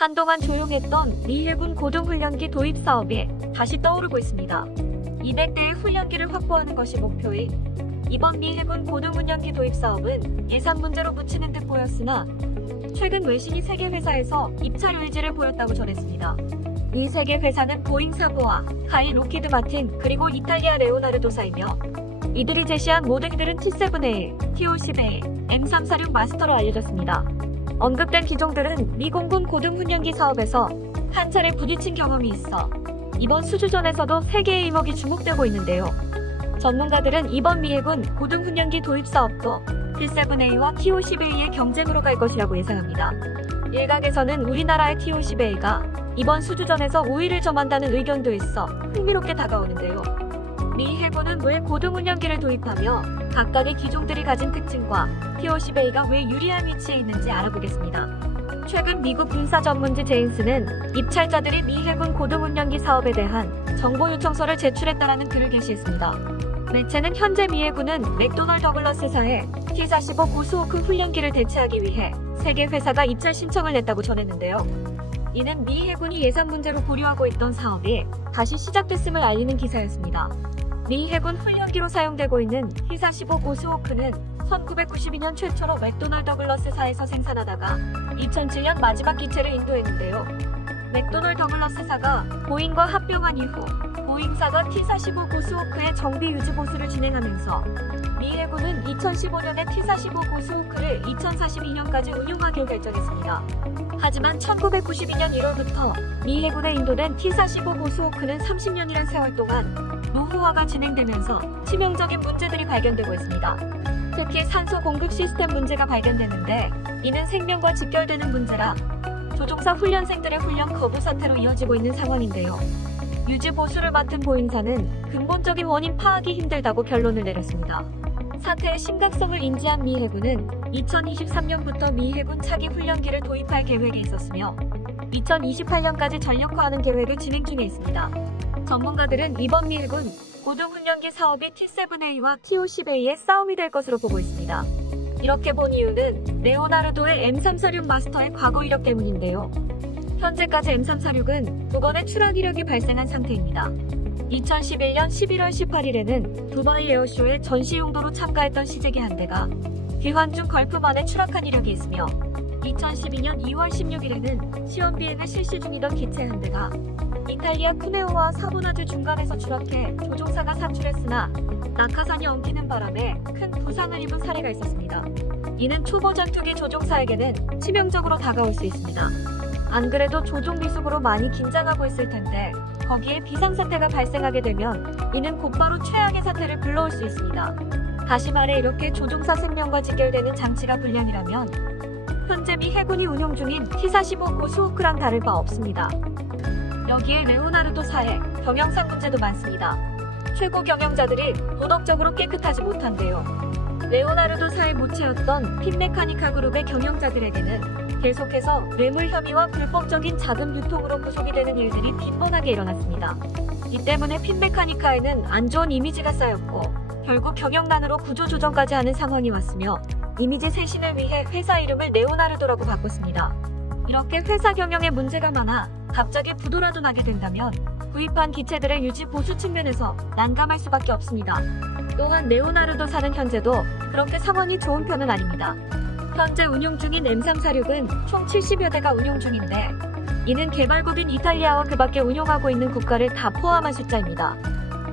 한동안 조용했던 미 해군 고등훈련기 도입 사업이 다시 떠오르고 있습니다. 200대의 훈련기를 확보하는 것이 목표인 이번 미 해군 고등훈련기 도입 사업은 예산 문제로 묻히는 듯 보였으나 최근 외신이 세계 회사에서 입찰 의지를 보였다고 전했습니다. 이 세계 회사는 보잉사보와 하이 로키드 마틴 그리고 이탈리아 레오나르도사이며 이들이 제시한 모델들은 T-7A, T-50A, M346 마스터로 알려졌습니다. 언급된 기종들은 미 공군 고등훈련기 사업에서 한 차례 부딪힌 경험이 있어 이번 수주전에서도 세계의 이목이 주목되고 있는데요. 전문가들은 이번 미 해군 고등훈련기 도입 사업도 T-7A와 T-50A의 경쟁으로 갈 것이라고 예상합니다. 일각에서는 우리나라의 T-50A가 이번 수주전에서 우위를 점한다는 의견도 있어 흥미롭게 다가오는데요. 미 해군은 왜 고등훈련기를 도입하며 각각의 기종들이 가진 특징과 T-50A가 왜 유리한 위치에 있는지 알아보겠습니다. 최근 미국 군사 전문지 제인스는 입찰자들이 미 해군 고등훈련기 사업에 대한 정보 요청서를 제출했다라는 글을 게시했습니다. 매체는 현재 미 해군은 맥도널 더글러스사의 T-45 고수호크 훈련기를 대체하기 위해 세계 회사가 입찰 신청을 냈다고 전했는데요. 이는 미 해군이 예산 문제로 보류하고 있던 사업이 다시 시작됐음을 알리는 기사였습니다. 미 해군 훈련기로 사용되고 있는 T-45 고수호크는 1992년 최초로 맥도널 더글러스사에서 생산하다가 2007년 마지막 기체를 인도했는데요. 맥도널 더글러스사가 보잉과 합병한 이후 보잉사가 T-45 고수호크의 정비 유지 보수를 진행하면서 미 해군은 2015년에 T-45 고수호크를 2042년까지 운용하기로 결정했습니다. 하지만 1992년 1월부터 미 해군에 인도된 T-45 고수호크는 30년이란 세월 동안 노후화가 진행되면서 치명적인 문제들이 발견되고 있습니다. 특히 산소 공급 시스템 문제가 발견되는데 이는 생명과 직결되는 문제라 조종사 훈련생들의 훈련 거부 사태로 이어지고 있는 상황인데요. 유지 보수를 맡은 보잉사는 근본적인 원인 파악이 힘들다고 결론을 내렸습니다. 사태의 심각성을 인지한 미 해군은 2023년부터 미 해군 차기 훈련기를 도입할 계획이 있었으며 2028년까지 전력화하는 계획을 진행 중에 있습니다. 전문가들은 이번 미 해군 고등훈련기 사업이 T-7A와 T-50A의 싸움이 될 것으로 보고 있습니다. 이렇게 본 이유는 레오나르도의 M346 마스터의 과거 이력 때문인데요. 현재까지 M346은 2건의 추락 이력이 발생한 상태입니다. 2011년 11월 18일에는 두바이 에어쇼에 전시 용도로 참가했던 시제기 한 대가 귀환 중 걸프만에 추락한 이력이 있으며 2012년 2월 16일에는 시험 비행을 실시 중이던 기체 한 대가 이탈리아 쿠네오와 사보나주 중간에서 추락해 조종사가 사출했으나 낙하산이 엉키는 바람에 큰 부상을 입은 사례가 있었습니다. 이는 초보 전투기 조종사에게는 치명적으로 다가올 수 있습니다. 안 그래도 조종 미숙으로 많이 긴장하고 있을 텐데 거기에 비상사태가 발생하게 되면 이는 곧바로 최악의 사태를 불러올 수 있습니다. 다시 말해 이렇게 조종사 생명과 직결되는 장치가 불량이라면 현재 미 해군이 운용 중인 T-45 고수호크랑 다를 바 없습니다. 여기에 레오나르도사의 경영상 문제도 많습니다. 최고 경영자들이 도덕적으로 깨끗하지 못한데요. 레오나르도사의 모체였던 핀메카니카 그룹의 경영자들에게는 계속해서 뇌물 혐의와 불법적인 자금 유통으로 구속이 되는 일들이 빈번하게 일어났습니다. 이 때문에 핀메카니카에는 안 좋은 이미지가 쌓였고 결국 경영난으로 구조조정까지 하는 상황이 왔으며 이미지 쇄신을 위해 회사 이름을 레오나르도라고 바꿨습니다. 이렇게 회사 경영에 문제가 많아 갑자기 부도라도 나게 된다면 구입한 기체들의 유지 보수 측면에서 난감할 수밖에 없습니다. 또한 레오나르도사는 현재도 그렇게 상황이 좋은 편은 아닙니다. 현재 운용 중인 M346은 총 70여 대가 운용 중인데 이는 개발국인 이탈리아와 그 밖에 운용하고 있는 국가를 다 포함한 숫자입니다.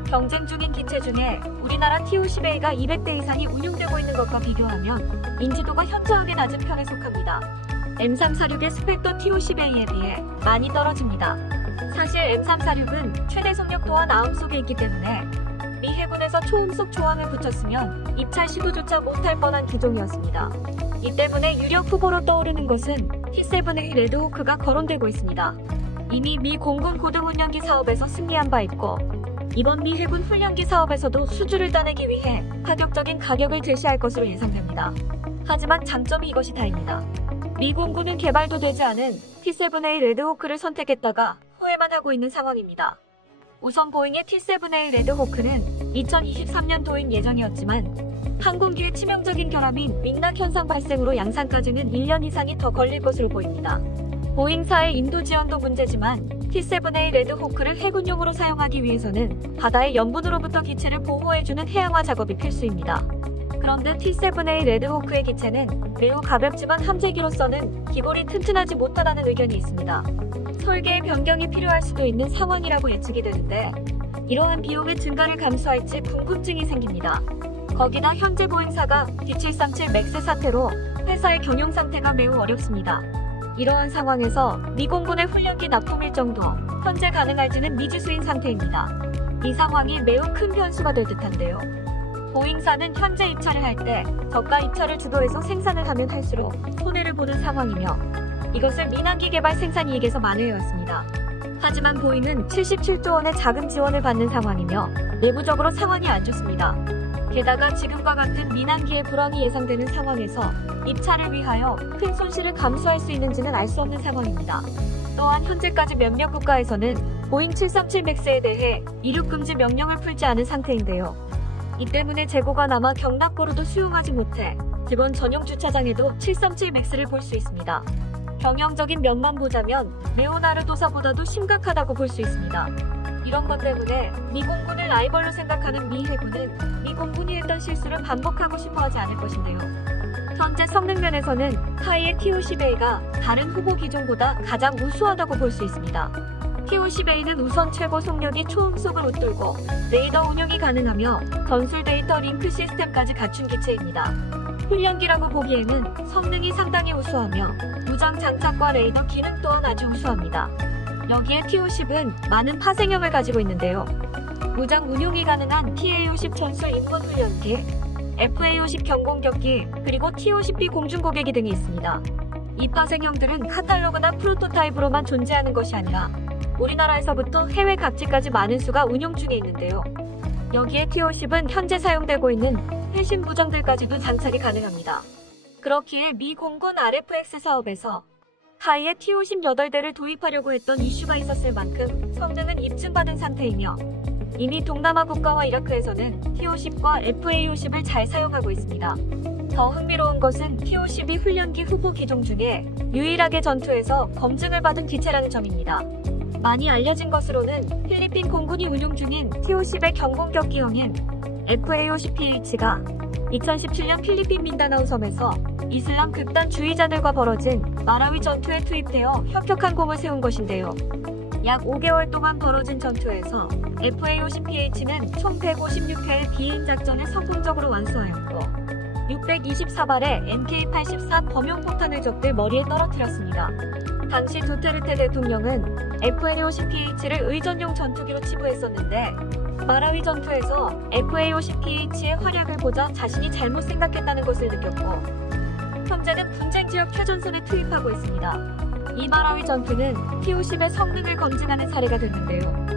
경쟁 중인 기체 중에 우리나라 T-50A가 200대 이상이 운용되고 있는 것과 비교하면 인지도가 현저하게 낮은 편에 속합니다. M346의 스펙도 T-50A에 비해 많이 떨어집니다. 사실 M346은 최대 속력 또한 아음속에 있기 때문에 미 해군에서 초음속 조항을 붙였으면 입찰 시도조차 못할 뻔한 기종이었습니다. 이 때문에 유력 후보로 떠오르는 것은 T-7A 레드호크가 거론되고 있습니다. 이미 미 공군 고등훈련기 사업에서 승리한 바 있고 이번 미 해군 훈련기 사업에서도 수주를 따내기 위해 파격적인 가격을 제시할 것으로 예상됩니다. 하지만 장점이 이것이 다입니다. 미 공군은 개발도 되지 않은 T-7A 레드호크를 선택했다가 후회만 하고 있는 상황입니다. 우선 보잉의 T-7A 레드호크는 2023년 도입 예정이었지만 항공기의 치명적인 결함인 윙락 현상 발생으로 양산까지는 1년 이상이 더 걸릴 것으로 보입니다. 보잉사의 인도 지원도 문제지만 T-7A 레드호크를 해군용으로 사용하기 위해서는 바다의 염분으로부터 기체를 보호해주는 해양화 작업이 필수입니다. 그런데 T-7A 레드호크의 기체는 매우 가볍지만 함재기로서는 기볼이 튼튼하지 못하다는 의견이 있습니다. 설계의 변경이 필요할 수도 있는 상황이라고 예측이 되는데 이러한 비용의 증가를 감수할지 궁금증이 생깁니다. 거기다 현재 보잉사가 D737 맥스 사태로 회사의 경영 상태가 매우 어렵습니다. 이러한 상황에서 미 공군의 훈련기 납품 일정도 현재 가능할지는 미지수인 상태입니다. 이 상황이 매우 큰 변수가 될 듯한데요. 보잉사는 현재 입찰을 할 때 저가 입찰을 주도해서 생산을 하면 할수록 손해를 보는 상황이며 이것을 민항기 개발 생산 이익에서 만회해왔습니다. 하지만 보잉은 77조 원의 자금 지원을 받는 상황이며 내부적으로 상황이 안 좋습니다. 게다가 지금과 같은 민항기의 불황이 예상되는 상황에서 입찰을 위하여 큰 손실을 감수할 수 있는지는 알 수 없는 상황입니다. 또한 현재까지 몇몇 국가에서는 보잉 737 맥스에 대해 이륙 금지 명령을 풀지 않은 상태인데요. 이 때문에 재고가 남아 경납고로도 수용하지 못해 직원 전용 주차장에도 737 맥스를 볼 수 있습니다. 경영적인 면만 보자면 레오나르도사보다도 심각하다고 볼 수 있습니다. 이런 것 때문에 미 공군을 라이벌로 생각하는 미 해군은 미 공군이 했던 실수를 반복하고 싶어 하지 않을 것인데요. 현재 성능 면에서는 카이의 TO-10A가 다른 후보 기종보다 가장 우수하다고 볼 수 있습니다. TO-10A는 우선 최고 속력이 초음속을 웃돌고 레이더 운용이 가능하며 전술 데이터 링크 시스템까지 갖춘 기체입니다. 훈련기라고 보기에는 성능이 상당히 우수하며 무장 장착과 레이더 기능 또한 아주 우수합니다. 여기에 TO-10은 많은 파생형을 가지고 있는데요. 무장 운용이 가능한 TA-50 전술 인문 훈련기, FA-50 경공격기, 그리고 TO-10B 공중고개기 등이 있습니다. 이 파생형들은 카탈로그나 프로토타입으로만 존재하는 것이 아니라 우리나라에서부터 해외 각지까지 많은 수가 운용 중에 있는데요. 여기에 TO-10은 현재 사용되고 있는 최신 부정들까지도 장착이 가능합니다. 그렇기에 미 공군 RFX 사업에서 카이의 TO-10 8대를 도입하려고 했던 이슈가 있었을 만큼 성능은 입증받은 상태이며 이미 동남아 국가와 이라크에서는 TO-10과 FA-50을 잘 사용하고 있습니다. 더 흥미로운 것은 TO-10이 훈련기 후보 기종 중에 유일하게 전투에서 검증을 받은 기체라는 점입니다. 많이 알려진 것으로는 필리핀 공군이 운용 중인 TO-10의 경공격기형인 FA-50PH가 2017년 필리핀 민다나오 섬에서 이슬람 극단주의자들과 벌어진 마라위 전투에 투입되어 혁혁한 공을 세운 것인데요. 약 5개월 동안 벌어진 전투에서 FA-50PH는 총 156회의 비행 작전을 성공적으로 완수하였고 624발의 MK-84 범용폭탄을 적들 머리에 떨어뜨렸습니다. 당시 두테르테 대통령은 FA-50PH를 의전용 전투기로 치부했었는데 마라위 전투에서 FA-50PH의 활약을 보자 자신이 잘못 생각했다는 것을 느꼈고 현재는 분쟁 지역 최전선에 투입하고 있습니다. 이 마라위 전투는 TO-10의 성능을 검증하는 사례가 됐는데요.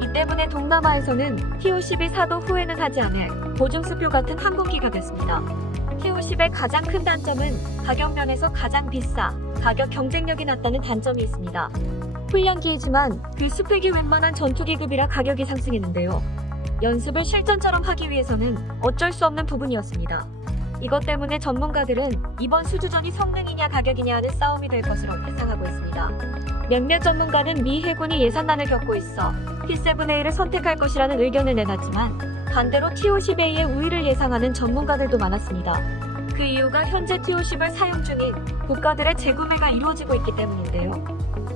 이 때문에 동남아에서는 TO-10이 사도 후회는 하지 않을 보증수표 같은 항공기가 됐습니다. TO-10의 가장 큰 단점은 가격 면에서 가장 비싸, 가격 경쟁력이 낮다는 단점이 있습니다. 훈련기이지만 그 스펙이 웬만한 전투기급이라 가격이 상승했는데요. 연습을 실전처럼 하기 위해서는 어쩔 수 없는 부분이었습니다. 이것 때문에 전문가들은 이번 수주전이 성능이냐 가격이냐 하는 싸움이 될 것으로 예상하고 있습니다. 몇몇 전문가는 미 해군이 예산난을 겪고 있어 T-7A를 선택할 것이라는 의견을 내놨지만 반대로 TO-10A의 우위를 예상하는 전문가들도 많았습니다. 그 이유가 현재 TO-10을 사용 중인 국가들의 재구매가 이루어지고 있기 때문인데요.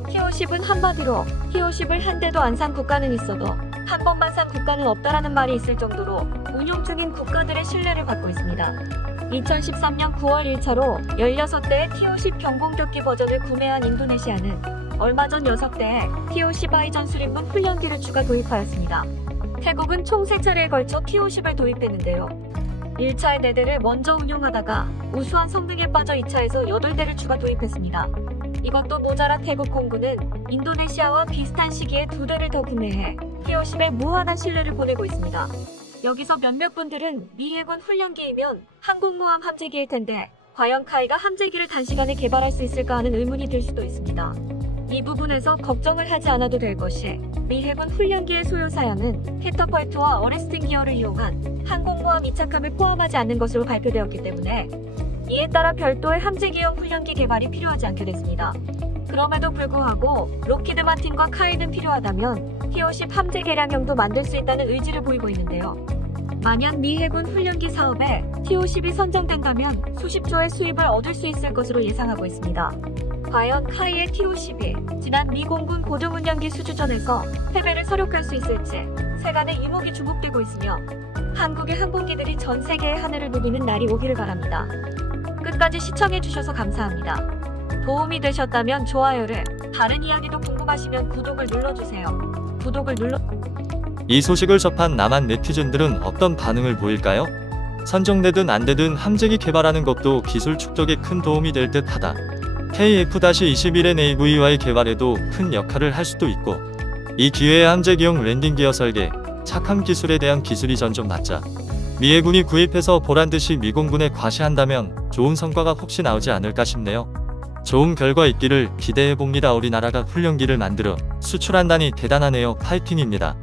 TO-10은 한마디로 TO-10을 한 대도 안 산 국가는 있어도 한 번만 산 국가는 없다라는 말이 있을 정도로 운용 중인 국가들의 신뢰를 받고 있습니다. 2013년 9월 1차로 16대의 TO-10 경공격기 버전을 구매한 인도네시아는 얼마 전 6대의 TO-10I 전술임문 훈련기를 추가 도입하였습니다. 태국은 총 3차례에 걸쳐 TO-10을 도입했는데요. 1차에 4대를 먼저 운용하다가 우수한 성능에 빠져 2차에서 8대를 추가 도입했습니다. 이것도 모자라 태국 공군은 인도네시아와 비슷한 시기에 2대를 더 구매해 TO-10에 무한한 신뢰를 보내고 있습니다. 여기서 몇몇 분들은 미 해군 훈련기이면 항공모함 함재기일 텐데 과연 카이가 함재기를 단시간에 개발할 수 있을까 하는 의문이 들 수도 있습니다. 이 부분에서 걱정을 하지 않아도 될 것이 미 해군 훈련기의 소요 사양은 캐터펄트와 어레스팅 기어를 이용한 항공모함 이착함을 포함하지 않는 것으로 발표되었기 때문에 이에 따라 별도의 함재기형 훈련기 개발이 필요하지 않게 됐습니다. 그럼에도 불구하고 로키드 마틴과 카이는 필요하다면 T-50 함재 개량형도 만들 수 있다는 의지를 보이고 있는데요. 만약 미 해군 훈련기 사업에 T-50이 선정된다면 수십조의 수입을 얻을 수 있을 것으로 예상하고 있습니다. 과연 카이의 T-50이 지난 미 공군 고등운영기 수주전에서 패배를 서력할 수 있을지 세간의 이목이 주목되고 있으며 한국의 항공기들이 전 세계의 하늘을 누비는 날이 오기를 바랍니다. 끝까지 시청해주셔서 감사합니다. 도움이 되셨다면 좋아요를, 다른 이야기도 궁금하시면 구독을 눌러주세요. 이 소식을 접한 남한 네티즌들은 어떤 반응을 보일까요? 선정되든 안 되든 함재기 개발하는 것도 기술 축적에 큰 도움이 될 듯 하다. KF-21의 AVY 개발에도 큰 역할을 할 수도 있고, 이 기회에 함재기용 랜딩 기어 설계, 착함 기술에 대한 기술 이전 좀 맞자 미 해군이 구입해서 보란듯이 미 공군에 과시한다면 좋은 성과가 혹시 나오지 않을까 싶네요. 좋은 결과 있기를 기대해봅니다. 우리나라가 훈련기를 만들어 수출한다니 대단하네요. 파이팅입니다.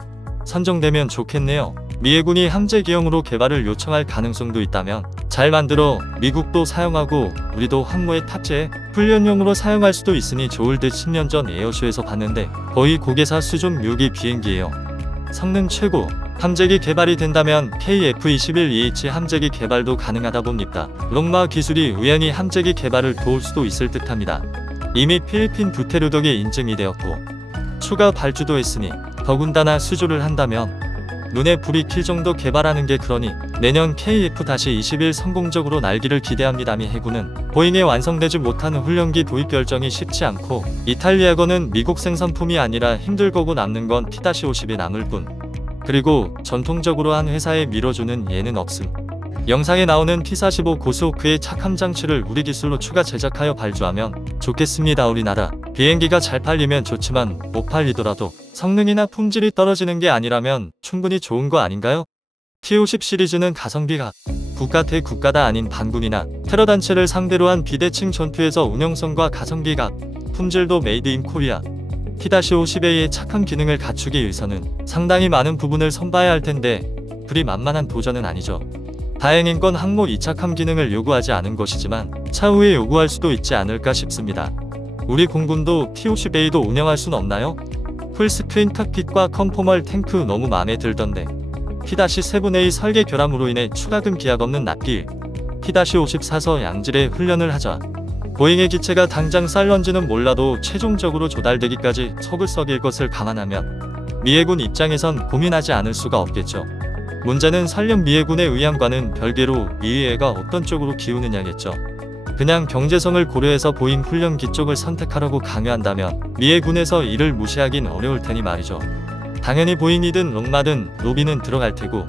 선정되면 좋겠네요. 미 해군이 함재기형으로 개발을 요청할 가능성도 있다면 잘 만들어 미국도 사용하고 우리도 항모에 탑재해 훈련용으로 사용할 수도 있으니 좋을 듯. 10년 전 에어쇼에서 봤는데 거의 고개사 수준 묘기 비행기예요. 성능 최고. 함재기 개발이 된다면 KF-21EH 함재기 개발도 가능하다 봅니다. 롱마 기술이 우연히 함재기 개발을 도울 수도 있을 듯합니다. 이미 필리핀 부테르독에 인증이 되었고 추가 발주도 했으니 더군다나 수주를 한다면 눈에 불이 킬 정도 개발하는 게, 그러니 내년 KF-21 성공적으로 날기를 기대합니다. 미 해군은 보잉에 완성되지 못하는 훈련기 도입 결정이 쉽지 않고 이탈리아건은 미국 생산품이 아니라 힘들거고 남는 건 T-50이 남을 뿐. 그리고 전통적으로 한 회사에 밀어주는 예는 없음. 영상에 나오는 T-45 고스호크의 착함 장치를 우리 기술로 추가 제작하여 발주하면 좋겠습니다. 우리나라 비행기가 잘 팔리면 좋지만 못 팔리더라도 성능이나 품질이 떨어지는 게 아니라면 충분히 좋은 거 아닌가요? T-50 시리즈는 가성비가 국가 대 국가다 아닌 반군이나 테러 단체를 상대로 한 비대칭 전투에서 운영성과 가성비가, 품질도 메이드 인 코리아. T-50A의 착함 기능을 갖추기 위해서는 상당히 많은 부분을 선봐야 할 텐데 그리 만만한 도전은 아니죠. 다행인 건 항모 이착함 기능을 요구하지 않은 것이지만 차후에 요구할 수도 있지 않을까 싶습니다. 우리 공군도 T-50A도 운영할 순 없나요? 풀스크린 칵핏과 컨포멀 탱크 너무 마음에 들던데. T-7A 설계 결함으로 인해 추가금 기약 없는 납기일. T-50 사서 양질의 훈련을 하자. 보잉의 기체가 당장 쌀런지는 몰라도 최종적으로 조달되기까지 속을 썩일 것을 감안하면 미 해군 입장에선 고민하지 않을 수가 없겠죠. 문제는 설령 미 해군의 의향과는 별개로 미의회가 어떤 쪽으로 기우느냐겠죠. 그냥 경제성을 고려해서 보잉 훈련기 쪽을 선택하라고 강요한다면 미 해군에서 이를 무시하긴 어려울 테니 말이죠. 당연히 보잉이든 롱마든 로비는 들어갈 테고